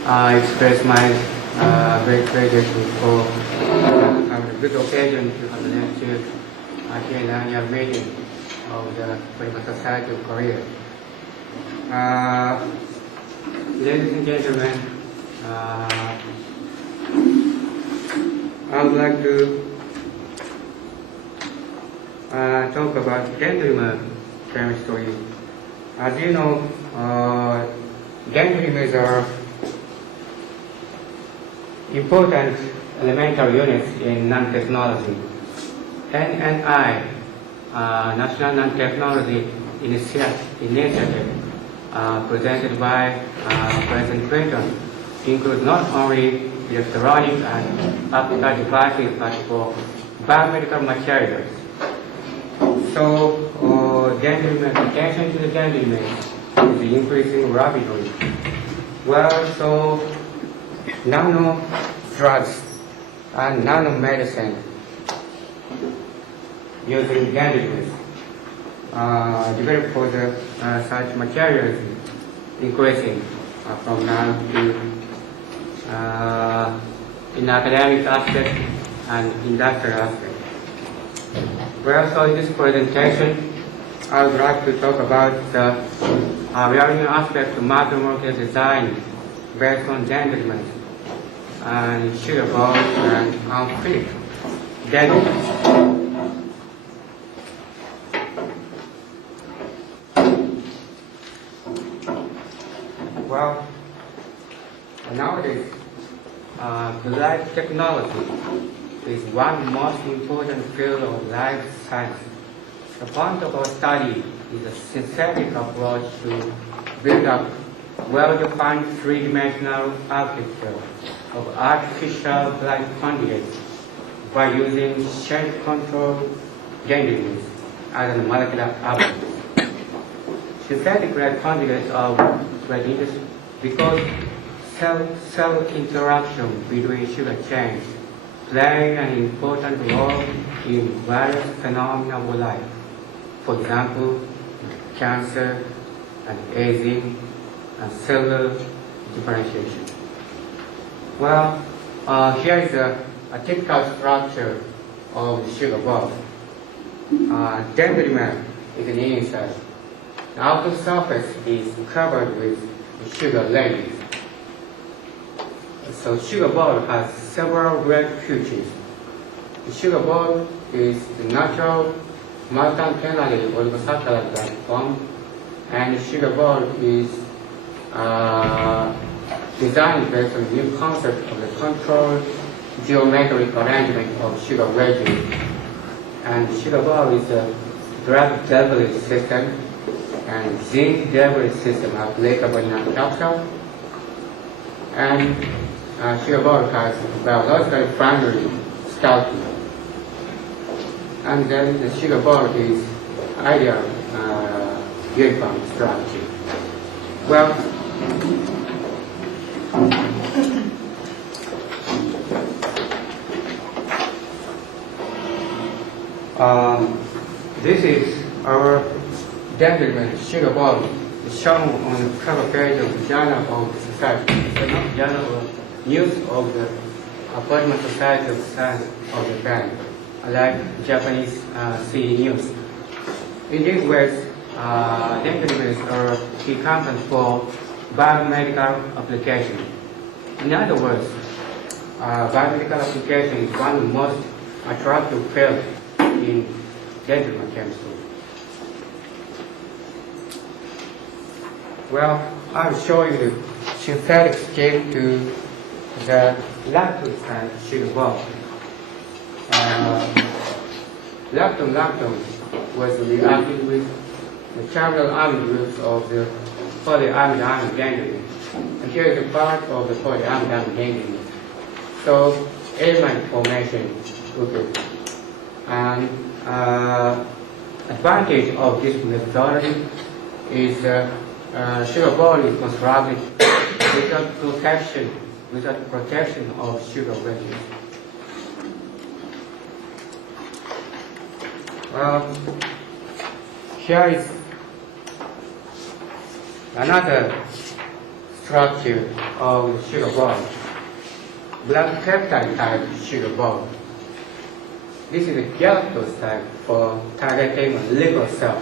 express my great pleasure for have a good occasion to have an lecture here in the annual meeting of the Polymer Society of Korea. Ladies and gentlemen, I would like to talk about dendrimer chemistry. As you know, dendrimers are important elemental units in nanotechnology. NNI, National Nanotechnology Initiative, presented by President Clinton, includes not only electronic and optical devices but for biomedical materials. So, attention to the dendrimer is increasing rapidly. Well, so nano drugs and nanomedicine using dendrimers developed for the such materials increasing from now to in academic aspect and industrial aspect. Well, so in this presentation, I would like to talk about the varying aspects of macromolecule design based on dendrimers and sugar balls and unfinished dendrimers. Well, nowadays, life technology is one most important field of life science. The point of our study is a synthetic approach to build up well-defined three-dimensional architecture of artificial light conjugates by using shape-controlled dendrimers as a molecular output. Synthetic light conjugates are very interesting because cell interaction between sugar chains play an important role in various phenomena of life. For example, cancer and aging and cellular differentiation. Well, here is a typical structure of the sugar ball. Dendrimer is an inside. The outer surface is covered with sugar layers. So sugar ball has several red features. The sugar ball is the natural multi-canally oligosaccharide platform, and the sugar ball is designed based on the new concept of the controlled geometric arrangement of sugar wedges. And the sugar ball is a drug delivery system and zinc delivery system applicable in a capsule. And sugar ball has biologically primary starting. And then the sugar ball is ideal uniform structure. Well, this is our dendrimer sugar ball shown on the cover page of the Journal of the Society. It's not Journal of News of the Polymer Society of Science of Japan, like Japanese CE News. In these ways, dendrimers are key components for biomedical application. In other words, biomedical application is one of the most attractive fields in dendrimer chemistry. Well, I'll show you the synthetic scheme to the lactose and sugar ball. Lactone was reacting with the terminal amine groups of the polyamide dendrimer. And here is a part of the polyamide dendrimer. So, amide formation occurs. And advantage of this methodology is sugar ball is constructed without protection of sugar wedges. Here is another structure of the sugar ball. Black peptide type sugar ball. This is a galactose type for targeting a liver cell.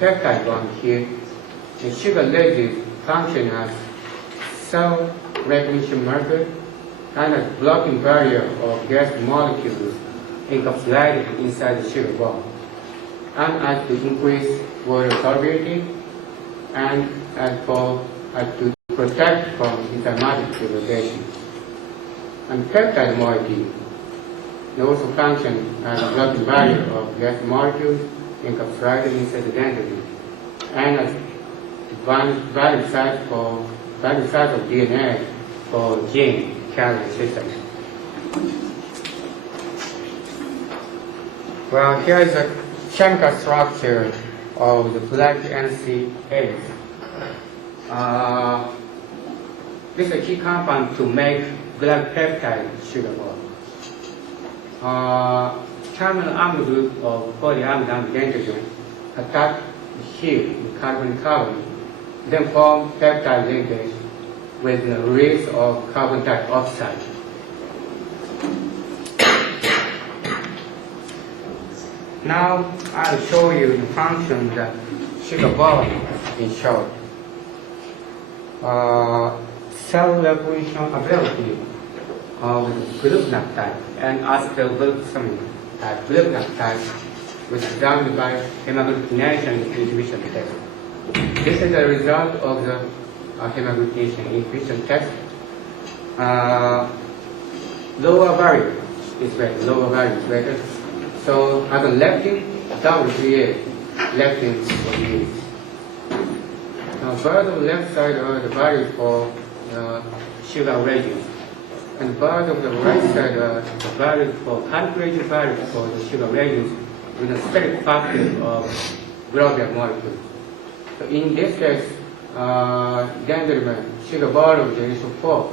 Peptide bond here. The sugar ledges function as cell recognition marker and a blocking barrier of gas molecules encapsulated inside the sugar ball, and as to increase water solubility and to protect from enzymatic degradation. And peptide moiety they also function as a blocking barrier of gas molecules encapsulated inside the dendritic, and as valid site of DNA for gene carrier systems. Well, here is a chemical structure of the black NCA. This is a key compound to make black peptide sugar ball. Terminal amino group of polyamide dendrogen attach here with carbon-carbon, then form peptide linkage with the release of carbon dioxide. Now I'll show you the function of the sugar ball in short. Cell recognition ability of glutamate type and acetylglucosamine type glutamate type was examined by hemagglutination inhibition test. This is a result of the hemagglutination inhibition test. Lower value is better. Lower value is better. So as a leptin, WPA, leptin was used. Now, bird on the left side are the values for sugar radius, and bird on the right side are the values for calculated values for the sugar radius with a static factor of global molecules. So in this case, dendrimer sugar ball of generation 4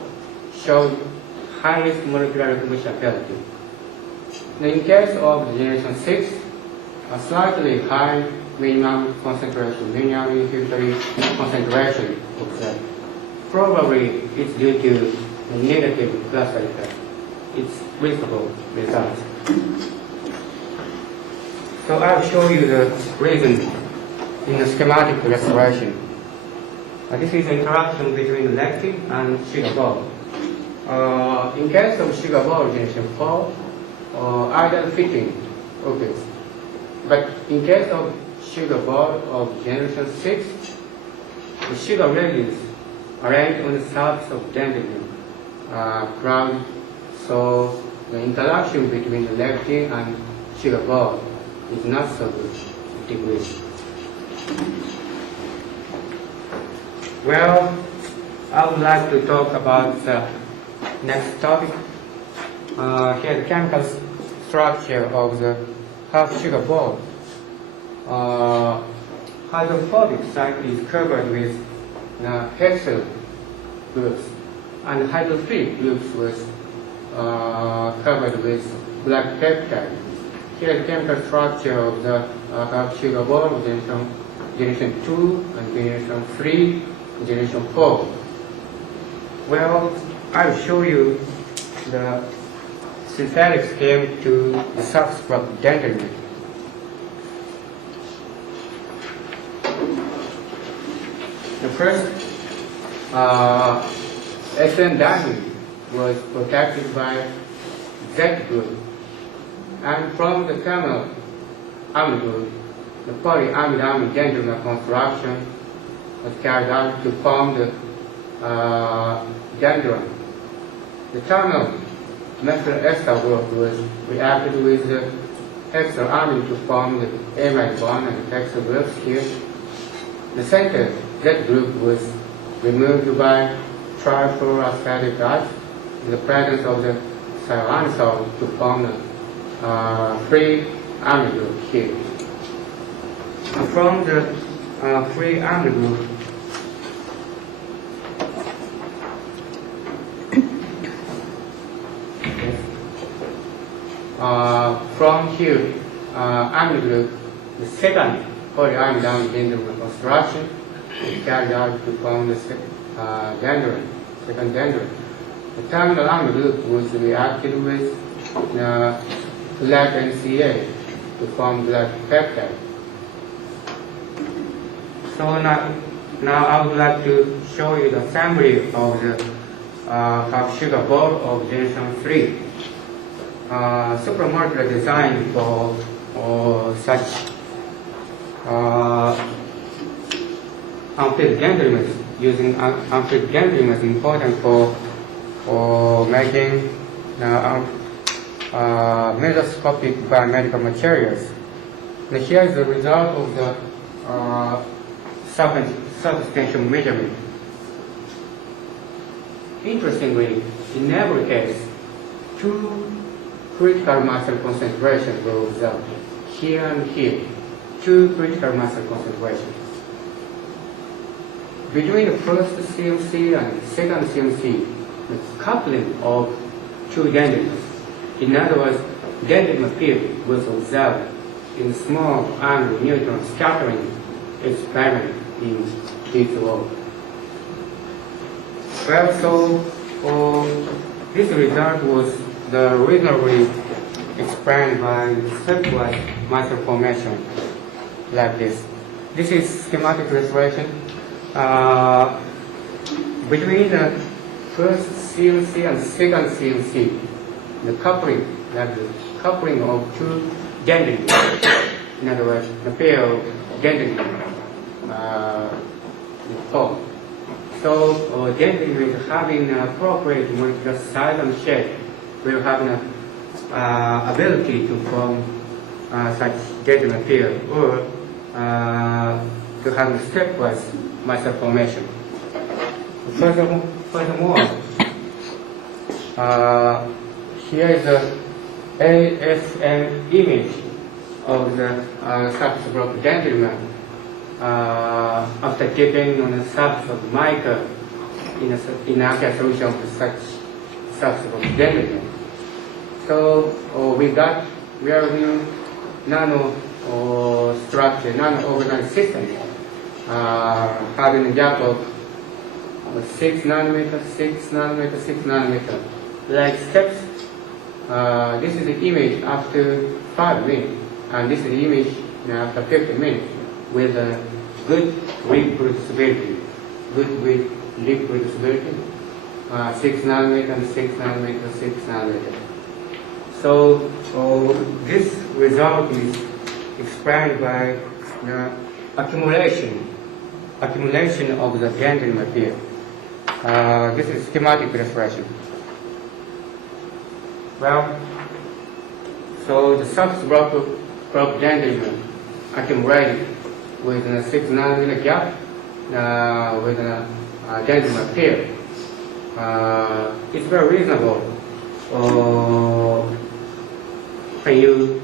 showed highest molecular recognition ability. Now, in case of the generation 6, a slightly high minimum concentration, minimum inhibitory concentration observed. Probably it's due to the negative cluster effect. It's visible results. So I'll show you the reason in the schematic restoration. This is the interaction between lectin and sugar ball. In case of sugar ball generation 4, ideal fitting occurs. But in case of sugar ball of generation 6, the sugar radius arranged on the surface of dendritic ground, so the interaction between the lectin and sugar ball is not so good degree. Well, I would like to talk about the next topic. Here the chemical structure of the half sugar ball. Hydrophobic site is covered with hexyl groups, and hydrophilic groups was covered with black peptide. Here the chemical structure of the half sugar ball of generation 2 and generation 3 and generation 4. Well, I'll show you the synthetic scheme to the substrate dendritic. The first SN diamond was protected by Z group, and from the terminal amide group, the polyamide dendrimer construction was carried out to form the dendron. The terminal methyl ester group was reacted with the hexyl amine to form the amide bond and the hexyl groups here. The center Z group was removed by trifluoroacetic acid in the presence of the cyanosyl to form the free amine group here. And from the free amine group, from here, amine group, the second polyamide dendrimer construction carried out to form the dendron, second dendron. The terminal alarm loop was reacted with GLAD-NCA to form GLAD peptide. So now I would like to show you the assembly of the half sugar ball of Generation 3. Supramolecular design for such unfilled dendrimers. Using unfilled dendrimers is important for making mesoscopic biomedical materials. Now here is the result of the substantial measurement. Interestingly, in every case, two critical muscle concentrations were observed, here and here, two critical muscle concentrations. Between the first CMC and second CMC, the coupling of two dendrimers, in other words, dendrimer field was observed in small angle neutron scattering experiment in vitro. Well, so this result was reasonably explained by stepwise muscle formation like this. This is schematic illustration. Between the first CMC and second CMC, the coupling, like the coupling of two dendrimers, in other words, the pair of dendrimers form. So dendrimers having an appropriate molecular size and shape will have an ability to form such dendrimer pair or to have stepwise muscle formation. Furthermore, here is the ASM image of the surface block dendrimer after dipping on the surface of mica in aqueous solution of such surface block dendrimer. So we got very nano structure, nano-organized system having a gap of 6 nanometer, 6 nanometer, 6 nanometer, like steps. This is the image after 5 minutes, and this is the image after 50 minutes with a good reproducibility, good with reproducibility, 6 nanometer and 6 nanometer, 6 nanometer. So this result is explained by accumulation of the dendrimer pair. This is schematic illustration. Well, so the surface block dendrimer accumulated with a 6 nanometer gap with a dendrimer pair. It's very reasonable when you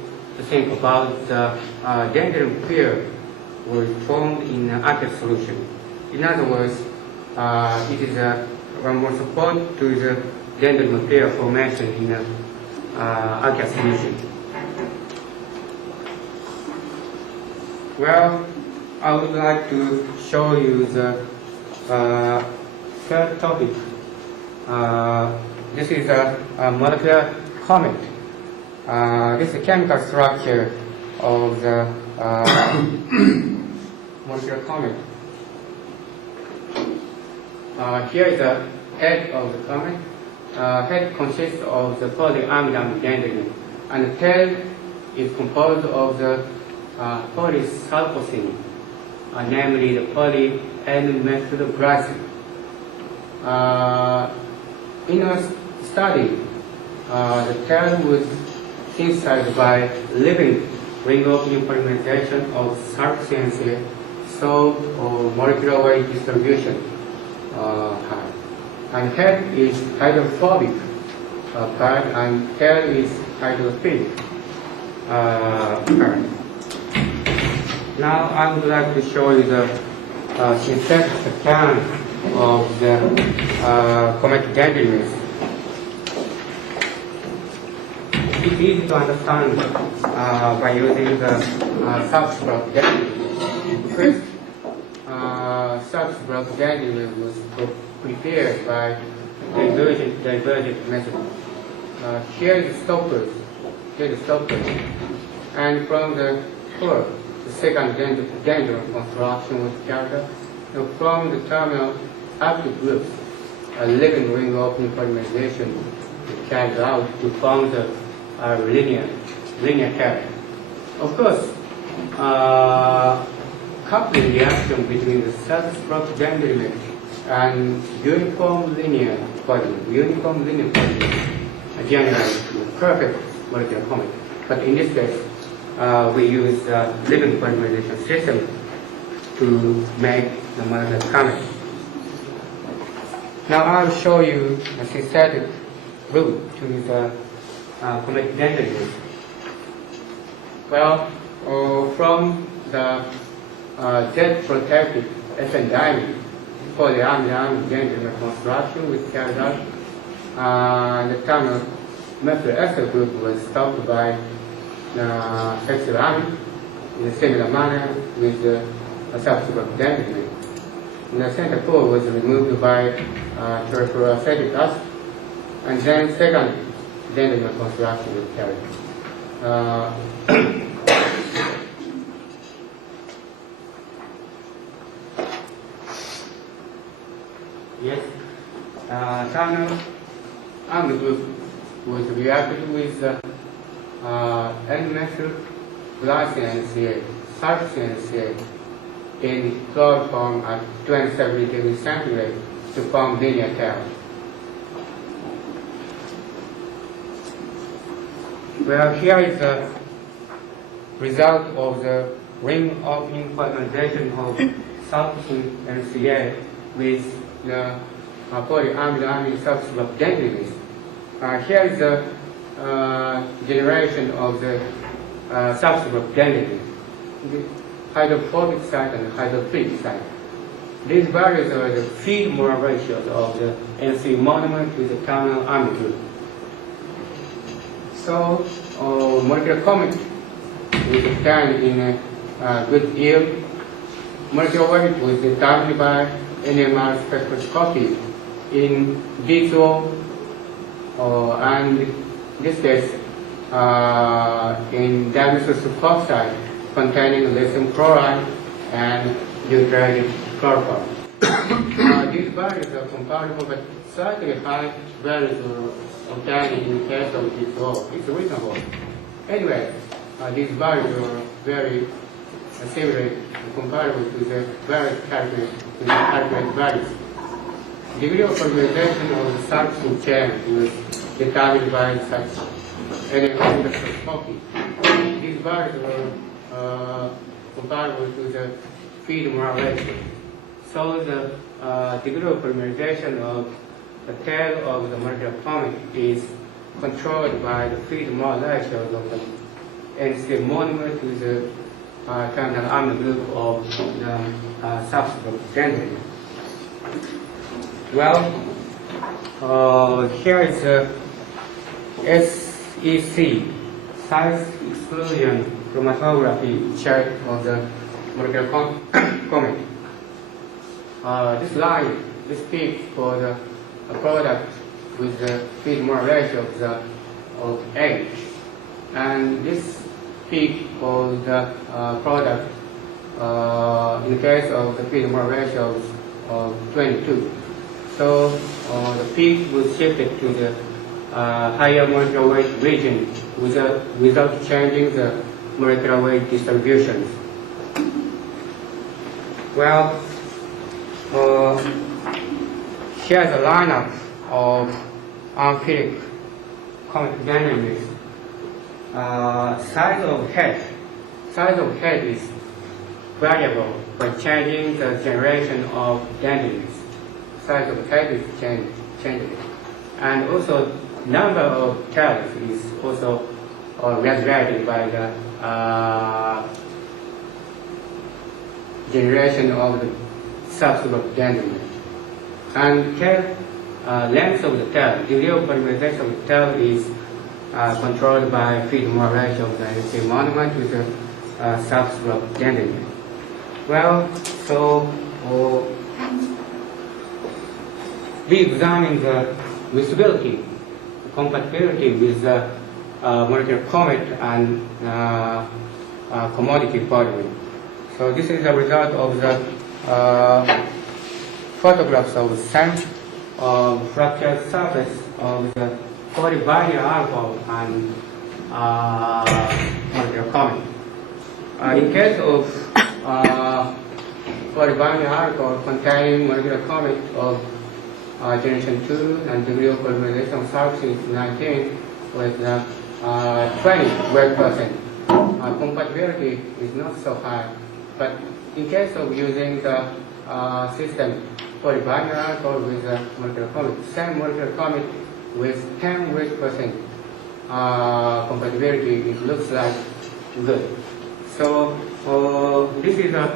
think about the dendrimer pair was formed in aqueous solution. In other words, it is one more support to the dendrimer pair formation in aqueous solution. Well, I would like to show you the third topic. This is a molecular comet. This is the chemical structure of the molecular comet. Here is the head of the comet. Head consists of the polyamidam dendrimer, and the tail is composed of the polysulfosine, namely the poly-N-methylglycine. In a study, the tail was synthesized by living ring opening polymerization of sulfosine salt or molecular weight distribution. And head is hydrophobic part, and tail is hydrophilic part. Now I would like to show you the synthetic plan of the comet dendrimers. It's easy to understand by using the surface block dendrimer. First, substrate dendritic was prepared by divergent method. Here is stoppers. And from the curve, the second dendron construction was carried out. Now from the terminal active groups, a living ring opening polymerization is carried out to form the linear carrier. Of course, coupling reaction between the substrate dendritic and uniform linear polymer generates perfect molecular comet. But in this case, we use living polymerization system to make the molecular comet. Now I'll show you a synthetic route to the comet dendritic. Well, from the jet protected FN diamond for the amide dendritic construction was carried out. The terminal methyl ester group was stopped by hexylamine in a similar manner with the subsequent dendritic. And the center core was removed by terphoracetic acid, and then second dendritic construction was carried. Yes, terminal amide group was reacted with N-methyl glycine NCA, sulfate NCA in chloroform at 27 degrees centigrade to form linear tail. Well, here is the result of the ring opening polymerization of sulfate NCA with the polyamide substrate dendritic. Here is the generation of the substrate dendritic, the hydrophobic site and hydrophilic site. These values are the feed-more ratios of the NC monomer to the terminal amide group. So, molecular comet was obtained in a good yield. Molecular weight was determined by NMR spectroscopy in vitro, and in this case in dimethyl sulfoxide containing lithium chloride and deuterated chloroform. These values are comparable, but slightly high values were obtained in the case of vitro. It's reasonable. Anyway, these values are very similar and comparable to the various calculated values. Degree of polymerization of the substance chain was determined by such NMR spectroscopy. These values were comparable to the feed-more ratio. So the degree of polymerization of the tail of the molecular comet is controlled by the feed-more ratio of the NC monomer to the terminal amide group of the substrate dendritic. Well, here is the SEC, size exclusion chromatography chart of the molecular comet. This line is peak for the product with the feed-more ratio of H, and this peak for the product in the case of the feed-more ratio of 22. So the peak was shifted to the higher molecular weight region without changing the molecular weight distributions. Well, here's a lineup of amphibic comet dendrites. Size of head is variable by changing the generation of dendrites. Size of head is changing, and also number of tails is also regulated by the generation of the substrate dendrite. And tail length of the tail, degree of polymerization of the tail is controlled by feed-more ratio of the NC monomer to the substrate dendrite. Well, so we examine the visibility, compatibility with the molecular comet and commodity polymer. So this is the result of the photographs of the same fractured surface of the polybinary alcohol and molecular comet. In case of polybinary alcohol containing molecular comet of generation 2 and degree of polymerization of surface is 19 with 20 weight percent. Compatibility is not so high, but in case of using the system polybinary alcohol with molecular comet, same molecular comet with 10 weight percent compatibility, it looks like good. So this is a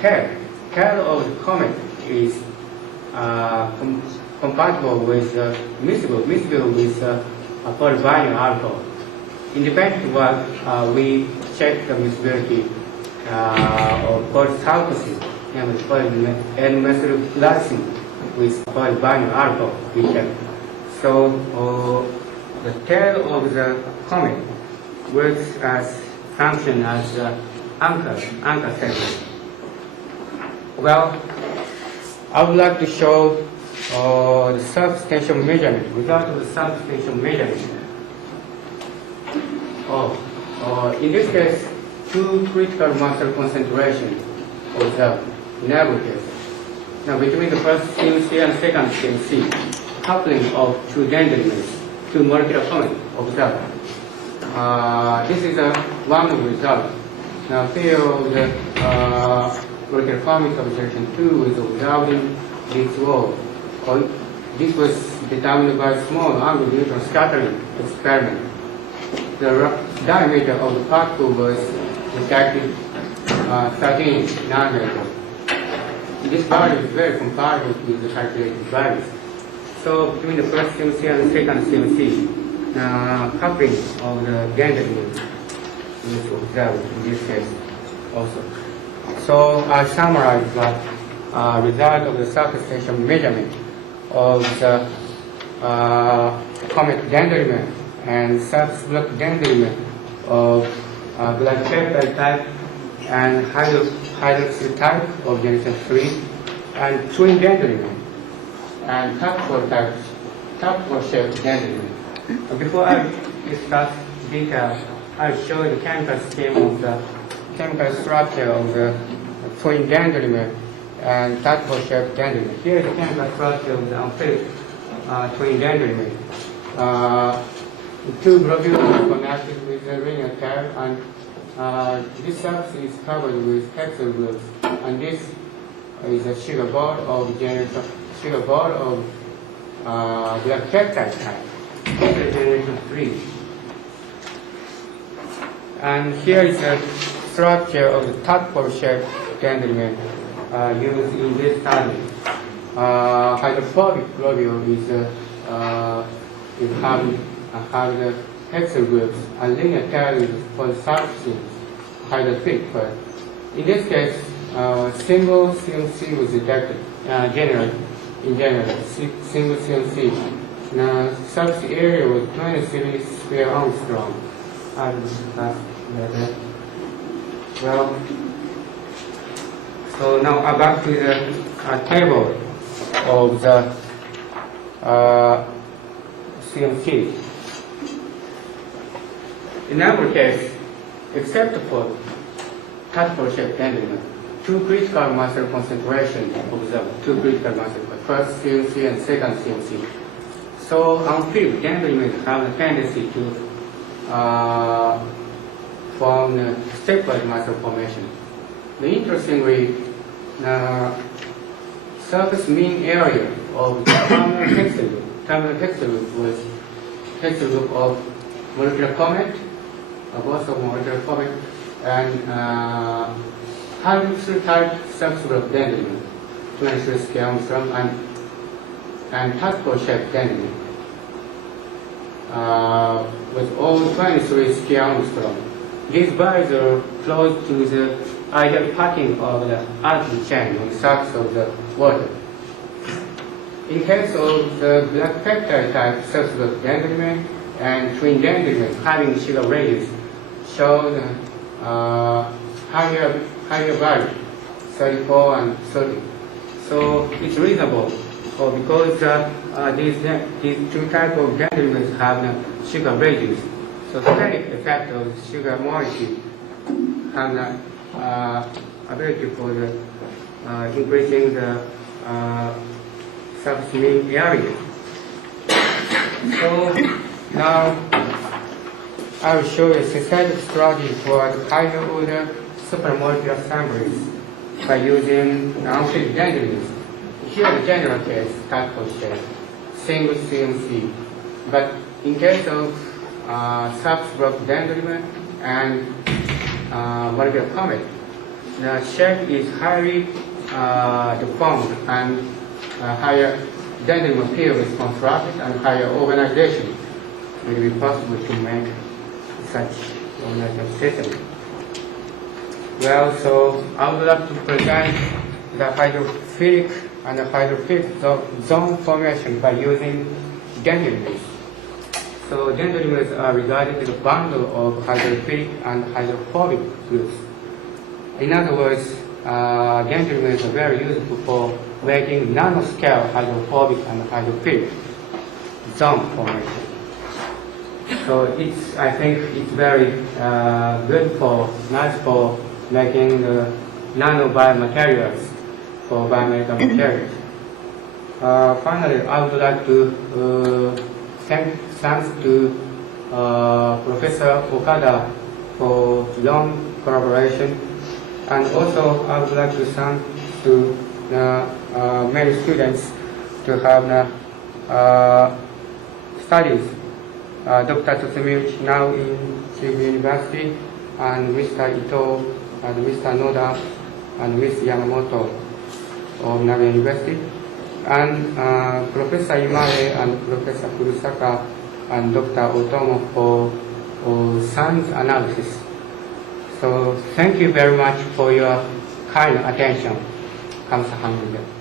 tail of the comet is compatible with miscible with polybinary alcohol. Independent of what we check the miscibility of polysulfosine and methylglycine with polybinary alcohol we check. So the tail of the comet works as function as anchor segment. Well, I would like to show the surface tension measurement, result of the surface tension measurement. In this case, two critical muscle concentration observed in every case. Now, between the first CMC and second CMC, coupling of two dendrimers, two molecular comet observed. This is one result. Now, here the molecular comet observation 2 is observed in this wall. This was determined by small angle neutron scattering experiment. The diameter of the particle was detected 13 nanometers. This value is very comparable with the calculated values. So between the first CMC and the second CMC, coupling of the dendrimer is observed in this case also. So I summarize the result of the surface tension measurement of the comet dendrimer and surface block dendrimer of glycopeptide type and hydroxyl type of generation 3 and twin dendrimer and tadpole shaped dendrimer. Before I discuss details, I'll show the chemical scheme of the chemical structure of the twin dendrimer and tadpole shaped dendrimer. Here is the chemical structure of the unfilled twin dendrimer. Two globules are connected with the linear tail, and this surface is covered with hexyl groups, and this is a sugar ball of generation glycopeptide type. This is generation 3. And here is the structure of the tadpole shaped dendrimer used in this study. Hydrophobic globule is have the hexyl groups, and linear tail is polysulfosine hydrophilic. In this case, single CMC was detected. In general, single CMC. Now, surface area was 23 square angstrom. Well, so now back to the table of the CMC. In our case, except for tadpole shaped dendrimer, two critical muscle concentrations observed, two critical muscle, first CMC and second CMC. So unfilled dendrimers have a tendency to form stepwise muscle formation. Interestingly, surface mean area of the terminal hexyl group was hexyl group of molecular comet, both of molecular comet, and hydroxyl type subgroup dendrimer, 23 square angstrom, and tadpole shaped dendrimer with all 23 square angstrom. these bars are close to the ideal parting of the alkyl chain on the surface of the water. In case of the black peptide type, such as dendrimer and twin dendrimer having sugar radius, show the higher value, 34 and 30. So it's reasonable, because these two types of dendrimers have the sugar radius. So the steric effect of sugar molecule have the ability for the increasing the surface mean area. So now I will show you a synthetic strategy for the higher order supermolecular assemblies by using unfilled dendrimers. Here the general case, typical shape, single CMC. But in case of substrate dendrimer and molecular comet, the shape is highly deformed and higher dendrimer field is constructed and higher organization will be possible to make such organization system. Well, so I would like to present the hydrophilic and the hydrophilic zone formation by using dendrimers. So dendrimers are regarded as a bundle of hydrophilic and hydrophobic groups. In other words, dendrimers are very useful for making nanoscale hydrophobic and hydrophilic zone formation. So I think it's very nice for making the nano biomaterials for biomedical materials. Finally, I would like to thanks to Professor Okada for long collaboration, and also I would like to thank to many students to have studies. Dr. Tsutsumi now in Keigo University, and Mr. Ito, and Mr. Noda, and Ms. Yamamoto of Naga University, and Professor Imare and Professor Kurosaka and Dr. Otomo for science analysis. So thank you very much for your kind attention. 감사합니다.